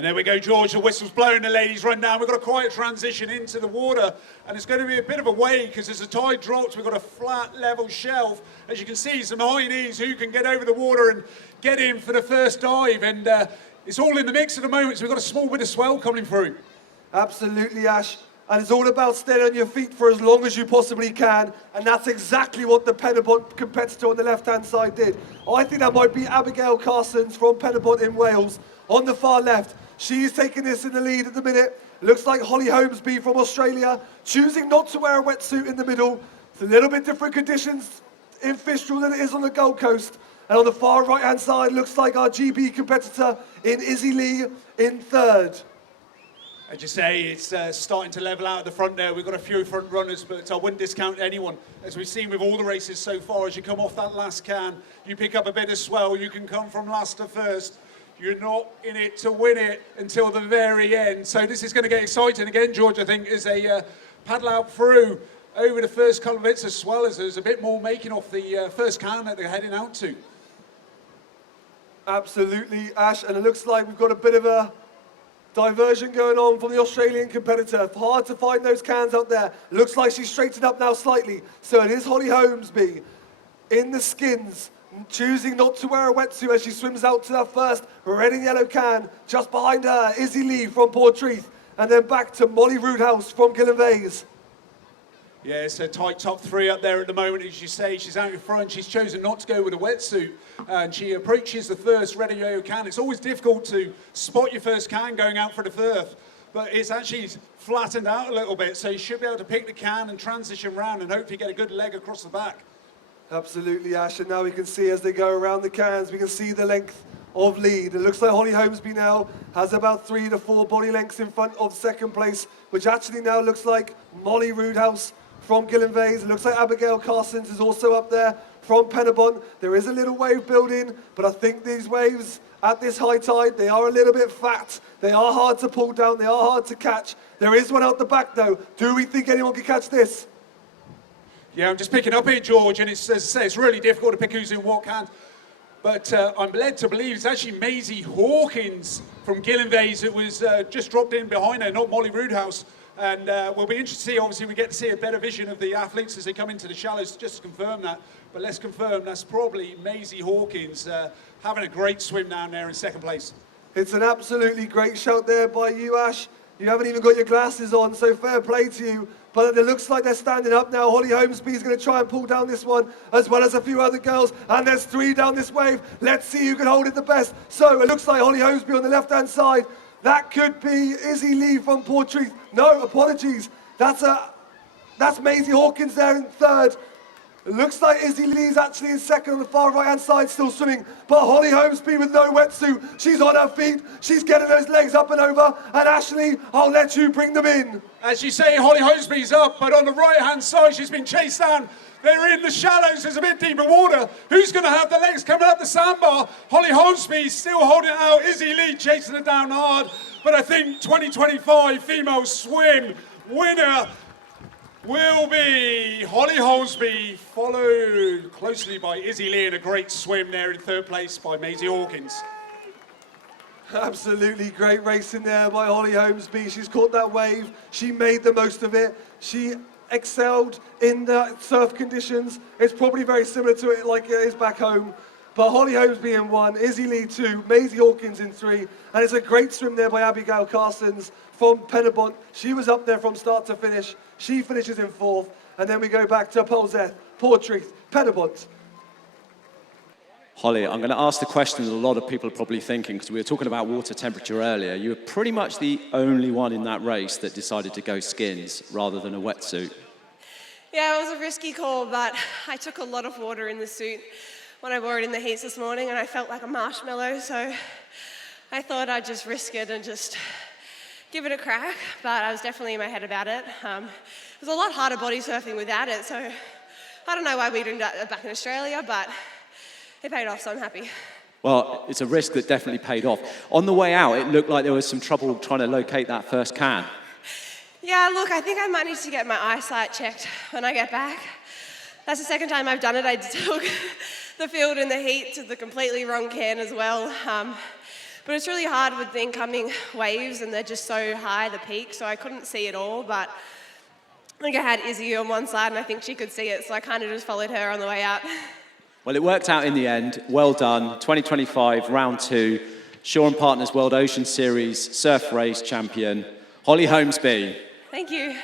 And there we go, George, the whistle's blowing, the ladies run down. We've got a quiet transition into the water, and it's going to be a bit of a wave because as the tide drops, we've got a flat, level shelf. As you can see, some high knees who can get over the water and get in for the first dive. And it's all in the mix at the moment, so we've got a small bit of swell coming through. Absolutely, Ash. And it's all about staying on your feet for as long as you possibly can. And that's exactly what the Penabont competitor on the left-hand side did. I think that might be Abigail Carsons from Penabont in Wales on the far left. She is taking this in the lead at the minute. Looks like Holly Holmesby from Australia, choosing not to wear a wetsuit in the middle. It's a little bit different conditions in Fistral than it is on the Gold Coast. And on the far right-hand side, looks like our GB competitor in Izzy Lee in third. As you say, it's starting to level out at the front there. We've got a few front runners, but I wouldn't discount anyone. As we've seen with all the races so far, as you come off that last can, you pick up a bit of swell, you can come from last to first. You're not in it to win it until the very end. So this is going to get exciting again, George, I think, as they paddle out through over the first couple of bits of swell, as there's a bit more making off the first can that they're heading out to. Absolutely, Ash, and it looks like we've got a bit of a diversion going on from the Australian competitor. Hard to find those cans out there. Looks like she's straightened up now slightly. So it is Holly Holmesby in the skins, choosing not to wear a wetsuit as she swims out to that first red and yellow can. Just behind her, Izzy Lee from Portreath. And then back to Molly Roodhouse from Gillenvays. Yeah, it's a tight top three up there at the moment. As you say, she's out in front. She's chosen not to go with a wetsuit. And she approaches the first red and yellow can. It's always difficult to spot your first can going out for the first. But it's actually flattened out a little bit. So you should be able to pick the can and transition round and hopefully get a good leg across the back. Absolutely, Ash. And now we can see as they go around the cans, we can see the length of lead. It looks like Holly Holmesby now has about 3 to 4 body lengths in front of second place, which actually now looks like Molly Roodhouse from Gillenvays. It looks like Abigail Carsons is also up there from Penabont. There is a little wave building, but I think these waves at this high tide, they are a little bit fat. They are hard to pull down. They are hard to catch. There is one out the back, though. Do we think anyone can catch this? Yeah, I'm just picking up here, George, and it's, as I say, it's really difficult to pick who's in what can. But I'm led to believe it's actually Maisie Hawkins from Gillenvays that was just dropped in behind her, not Molly Roodhouse. And we'll be interested to see, obviously, we get to see a better vision of the athletes as they come into the shallows, just to confirm that. But let's confirm that's probably Maisie Hawkins having a great swim down there in second place. It's an absolutely great shout there by you, Ash. You haven't even got your glasses on, so fair play to you. But it looks like they're standing up now. Holly Holmesby is going to try and pull down this one, as well as a few other girls. And there's 3 down this wave. Let's see who can hold it the best. So it looks like Holly Holmesby on the left-hand side. That could be Izzy Lee from Portreath. No, apologies. That's Maisie Hawkins there in third. It looks like Izzy Lee's actually in second on the far right-hand side, still swimming. But Holly Holmesby with no wetsuit. She's on her feet. She's getting those legs up and over. And Ashley, I'll let you bring them in. As you say, Holly Holmesby's up, but on the right-hand side, she's been chased down. They're in the shallows. There's a bit deeper water. Who's going to have the legs coming up the sandbar? Holly Holmesby still holding it out. Izzy Lee chasing it down hard. But I think 2025 female swim winner will be Holly Holmesby, followed closely by Izzy Lee in a great swim there in third place by Maisie Hawkins. Absolutely great racing there by Holly Holmesby. She's caught that wave. She made the most of it. She excelled in the surf conditions. It's probably very similar to it like it is back home. But Holly Holmesby in 1, Izzy Lee 2, Maisie Hawkins in 3. And it's a great swim there by Abigail Carsons from Penabont. She was up there from start to finish. She finishes in 4th. And then we go back to Polzeth, Portreath, Penabont. Holly, I'm going to ask the question that a lot of people are probably thinking, because we were talking about water temperature earlier. You were pretty much the only one in that race that decided to go skins rather than a wetsuit. Yeah, it was a risky call, but I took a lot of water in the suit when I wore it in the heats this morning, and I felt like a marshmallow, so I thought I'd just risk it and just give it a crack, but I was definitely in my head about it. It was a lot harder body surfing without it, so I don't know why we didn't do that back in Australia, but it paid off, so I'm happy. Well, it's a risk that definitely paid off. On the way out, it looked like there was some trouble trying to locate that first can. Yeah, look, I think I might need to get my eyesight checked when I get back. That's the second time I've done it. I took the field in the heat to the completely wrong can as well. But it's really hard with the incoming waves, and they're just so high, the peak, so I couldn't see it all. But I think I had Izzy on one side, and I think she could see it, so I kind of just followed her on the way out. Well, it worked out in the end. Well done. 2025, round 2, Shaw and Partners World Ocean Series Surf Race champion, Holly Holmesby. Thank you.